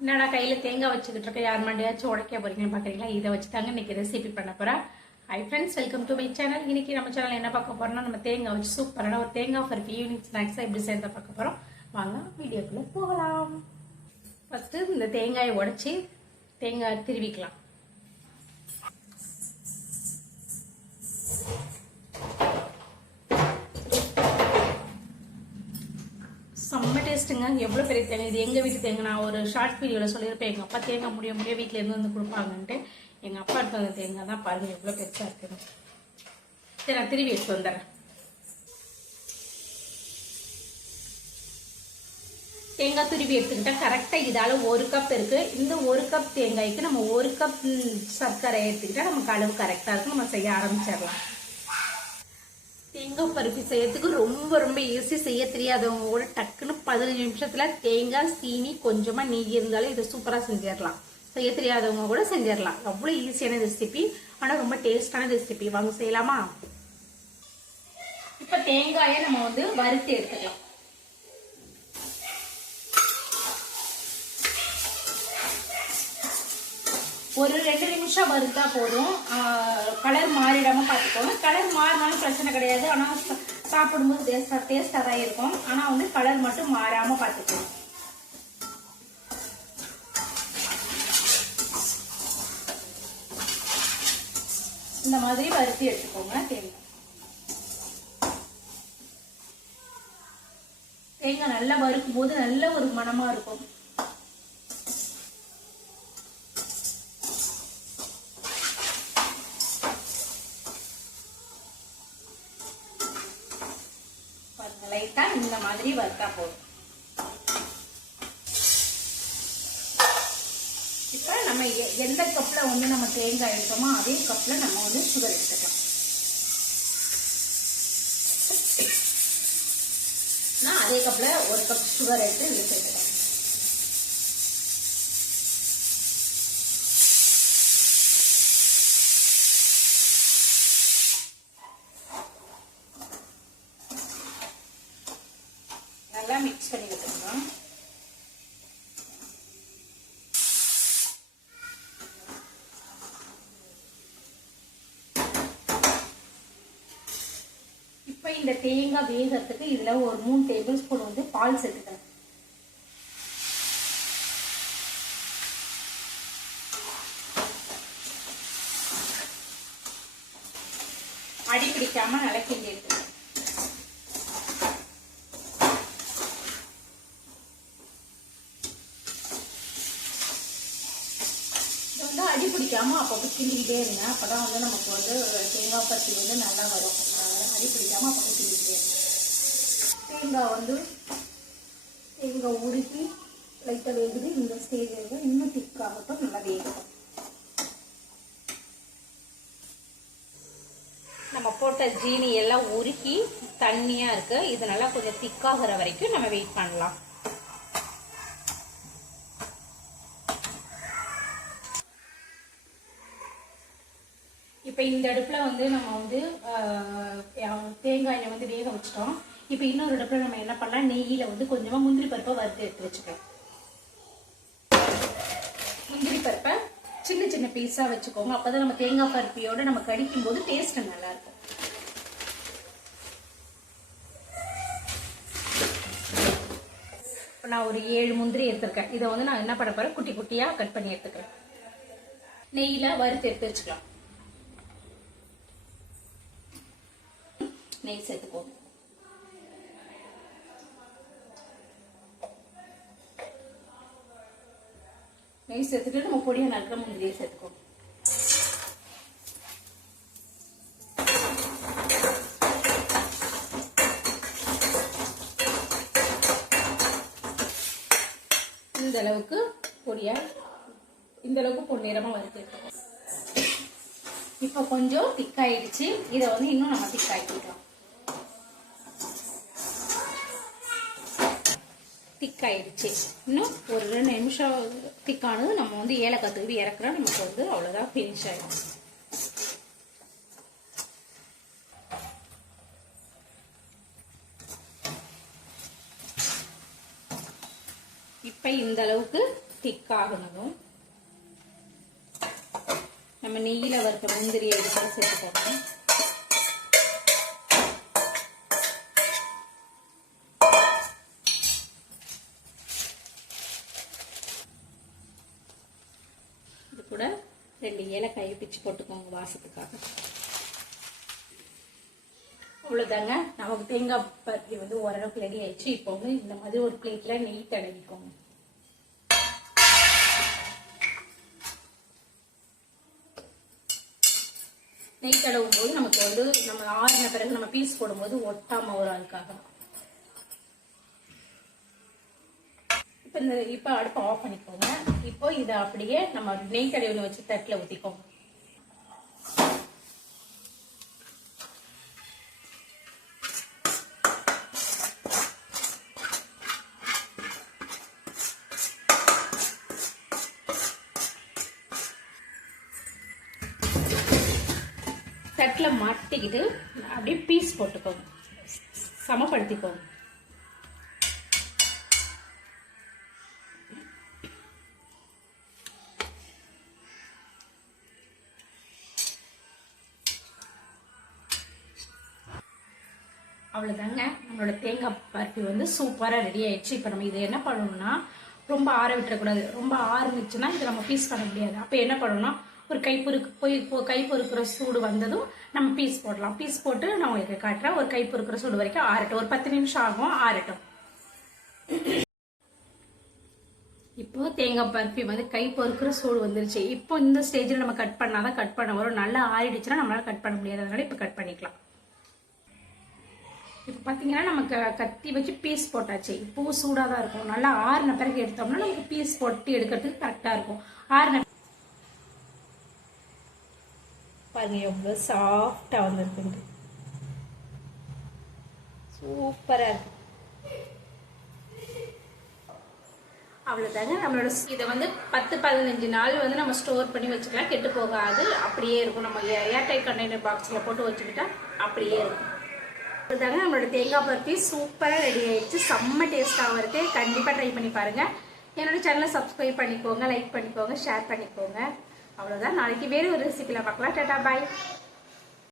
என்னடா கையில் தேங்காய் வச்சுக்கிட்டு இருக்க, யார் மண்டியாச்சும் உடைக்க போறீங்கன்னு பார்க்குறீங்களா? இதை வச்சு தாங்க இன்னைக்கு ரெசிபி பண்ண போகிறேன். Hi friends, welcome to my channel. இன்னைக்கு நம்ம சேனல் என்ன பார்க்க போறோம்னா, நம்ம தேங்காய் வச்சு சூப்பரான ஒரு தேங்காய் பருப்பு ஈவினிங் ஸ்நாக்ஸாக எப்படி சேர்ந்து பார்க்க போகிறோம். வாங்க வீடியோக்குள்ளே போகலாம். ஃபஸ்ட்டு இந்த தேங்காயை உடைச்சி தேங்காய் திருவிக்கலாம். செம்ம டேஸ்ட்டுங்க. எவ்வளோ பெரிய தேங்காய் இது! எங்கள் வீட்டு தேங்காய் நான் ஒரு ஷார்ட் வீடியோவில் சொல்லியிருப்பேன். எங்கள் அப்பா தேங்காய் முடிய வீட்டில் இருந்து வந்து கொடுப்பாங்கன்ட்டு. எங்கள் அப்பா எடுத்து வந்த தேங்காய் தான் பாருங்கள் எவ்வளோ பெருசாக இருக்குது. சரி, நான் திரும்பி எடுத்து வந்துடுறேன். தேங்காய் துருவி எடுத்துக்கிட்டா கரெக்டாக இதால் 1 கப் இருக்குது. இந்த 1 கப் தேங்காய்க்கு நம்ம 1 கப் சர்க்கரை எடுத்துக்கிட்டா நமக்கு அளவு கரெக்டாக இருக்கும். நம்ம செய்ய ஆரம்பிச்சிடலாம். தேங்காய் பருப்பு செய்யறதுக்கு ரொம்ப ரொம்ப ஈஸி. செய்ய தெரியாதவங்க கூட டக்குன்னு 15 நிமிஷத்தில் தேங்காய், சீனி, கொஞ்சமாக நெய் இருந்தாலும் இதை சூப்பராக செஞ்சிடலாம். செய்ய தெரியாதவங்க கூட செஞ்சிடலாம். அவ்வளோ ஈஸியான ரெசிபி, ஆனால் ரொம்ப டேஸ்டான ரெசிபி. வாங்க செய்யலாமா? இப்போ தேங்காயை நம்ம வறுத்து எடுத்துக்கலாம். ஒரு 2 நிமிஷம் வறுத்தா போதும். கலர் மாறிடாம பார்த்துக்கோங்க. கலர் மாறினாலும் பிரச்சனை கிடையாது, ஆனால் சாப்பிடும்போது டேஸ்டாக தான் இருக்கும். ஆனால் கலர் மட்டும் மாறாம பார்த்துக்கோங்க. இந்த மாதிரி வறுத்து எடுத்துக்கோங்க. தேங்காய் நல்லா வறுக்கும் போது நல்ல ஒரு மணமா இருக்கும். லைட்டா இந்த மாதிரி வறுத்தா போதும். இப்ப நம்ம எந்த கப்ல நம்ம தேங்காய் எடுத்தோமோ அதே கப்ல நம்ம சுகர் எடுத்துக்கலாம். நான் அதே கப்ல 1 கப் சுகர் எடுத்து இதுல சேர்த்துக்கலாம். நல்லா மிக்ஸ் பண்ணி விட்டுக்கலாம். இப்ப இந்த தேங்காய் வேகத்துக்கு இதுல ஒரு 3 டேபிள் ஸ்பூன் பால் சேர்த்துக்கலாம். அடி பிடிக்காம நல்லா கிண்டி எடுத்துக்கலாம். அடி பிடிக்காம அப்பப்போ கிண்டிக்கிட்டே இருங்க. அப்பதான் நமக்கு தேங்காய் பருப்பு நல்லா வரும். அடி பிடிக்காம அப்பப்போ கிண்டிக்கிட்டே இருங்க. தேங்காய் உருக்கி லைட்டாக வேகுது. இந்த ஸ்டேஜ் இன்னும் திக்காகட்டும், நல்லா வேகட்டும். நம்ம போட்ட ஜீனி எல்லாம் உருக்கி தண்ணியா இருக்கு. இது நல்லா கொஞ்சம் திக்காகிற வரைக்கும் நம்ம வெயிட் பண்ணலாம். இப்போ இந்த அடுப்பில் நம்ம தேங்காயை வேக வச்சிட்டோம். இப்போ இன்னொரு அடுப்பில் நம்ம என்ன பண்ணலாம், நெய்யில் கொஞ்சமாக முந்திரி பருப்பை வறுத்து எடுத்து வச்சுக்கலாம். முந்திரி பருப்பை சின்ன சின்ன பீஸாக வச்சுக்கோங்க. அப்போதான் நம்ம தேங்காய் பருப்பியோட நம்ம கடிக்கும் போது டேஸ்ட் நல்லா இருக்கும். இப்போ நான் ஒரு 7 முந்திரி எடுத்துருக்கேன். இதை நான் என்ன பண்ண போறேன், குட்டி குட்டியாக கட் பண்ணி எடுத்துக்கிறேன். நெய்யில் வறுத்து எடுத்து வச்சுக்கலாம். நெய் சேர்த்துக்கோங்க. நெய் சேர்த்துட்டு நம்ம பொடியா நறுக்கிற முந்திரியை சேர்த்துக்கோங்க. இந்த அளவுக்கு பொடியா, இந்த அளவுக்கு பொன்னிறமா வறுத்து எடுத்துக்கோங்க. இப்ப கொஞ்சம் திக்காயிடுச்சு. இதை இன்னும் நம்ம திக்காயிக்கலாம். திக்காயிடுச்சு. இன்னும் ஒரு 2 நிமிஷம் திக்கானது நம்ம ஏலக்காய் தூவி இறக்குறோம். நமக்கு அவ்வளவுதான், ஃபினிஷ் ஆயிடும். இப்ப இந்த அளவுக்கு திக் ஆகணும். நம்ம நெய்யில் வறுத்த முந்திரியை இது கூட சேர்த்துக்கோங்க. இது கூட 2 ஏலக்காயை பிச்சு போட்டுக்கோங்க வாசத்துக்காக. அவ்வளோதாங்க, நமக்கு தேங்காய் பருத்தி வந்து ஓரளவுக்கு ரெடி ஆயிடுச்சு. இப்போ வந்து இந்த மாதிரி ஒரு பிளேட்ல நெய் தடவிக்கோங்க. நெய் தடவும் போது நமக்கு வந்து நம்ம ஆறின பிறகு நம்ம பீஸ் போடும்போது ஒட்டாம வரும். அதுக்காக இப்போ அடுப்பை ஆஃப் பண்ணிக்கோங்க. இப்போ இதை அப்படியே நம்ம நெய் தடவில வச்சு தட்டில் ஊற்றிக்கோங்க. தட்டில் மாட்டிக்கிட்டு அப்படியே பீஸ் போட்டுக்கோங்க, சமப்படுத்திக்கோங்க. அவ்வளோதாங்க, நம்மளோட தேங்காய் பருப்பி வந்து சூப்பராக ரெடி ஆயிடுச்சு. இப்போ நம்ம இதை என்ன பண்ணணும்னா, ரொம்ப ஆற விட்டுறக்கூடாது. ரொம்ப ஆறுனுச்சுன்னா இதை நம்ம பீஸ் பண்ண முடியாது. அப்போ என்ன பண்ணணும்னா, ஒரு கை பொறுக்கிற சூடு வந்ததும் நம்ம பீஸ் போடலாம். பீஸ் போட்டு நான் உங்களுக்கு காட்டுறேன். ஒரு கை பொறுக்கிற சூடு வரைக்கும் ஆறட்டும். ஒரு 10 நிமிஷம் ஆகும், ஆறட்டும். இப்போ தேங்காய் பருப்பி வந்து கை பொறுக்கிற சூடு வந்துருச்சு. இப்போ இந்த ஸ்டேஜில் நம்ம கட் பண்ணாதான் கட் பண்ண வரும். நல்லா ஆறிடுச்சுன்னா நம்மளால கட் பண்ண முடியாது. அதனால இப்போ கட் பண்ணிக்கலாம். இப்போ பார்த்தீங்கன்னா நமக்கு கத்தி வச்சு பீஸ் போட்டாச்சு. இப்போ சூடாக தான் இருக்கும். நல்லா ஆறின பிறகு எடுத்தோம்னா நமக்கு பீஸ் போட்டு எடுக்கிறதுக்கு கரெக்டாக இருக்கும். ஆறின பாருங்க எவ்வளோ சாஃப்டாக வந்துருக்கு. சூப்பராக இருக்கு. அவ்வளோதாங்க, நம்மளோட இதை வந்து 10-15 நாள் வந்து நம்ம ஸ்டோர் பண்ணி வச்சுக்கலாம். கெட்டு போகாது, அப்படியே இருக்கும். நம்ம ஏர்டைட் கண்டெய்னர் பாக்ஸில் போட்டு வச்சுக்கிட்டா அப்படியே இருக்கும். அவ்வளோதாங்க, நம்மளோட தேங்காய் பருப்பி சூப்பராக ரெடி ஆயிடுச்சு. செம்ம டேஸ்ட்டாகவும் இருக்கு. கண்டிப்பாக ட்ரை பண்ணி பாருங்க. என்னோட சேனலை சப்ஸ்கிரைப் பண்ணிக்கோங்க, லைக் பண்ணிக்கோங்க, ஷேர் பண்ணிக்கோங்க. அவ்வளோதான், நாளைக்கு வேறு ஒரு ரெசிபியில் பார்க்கலாம். டாடா, பாய்.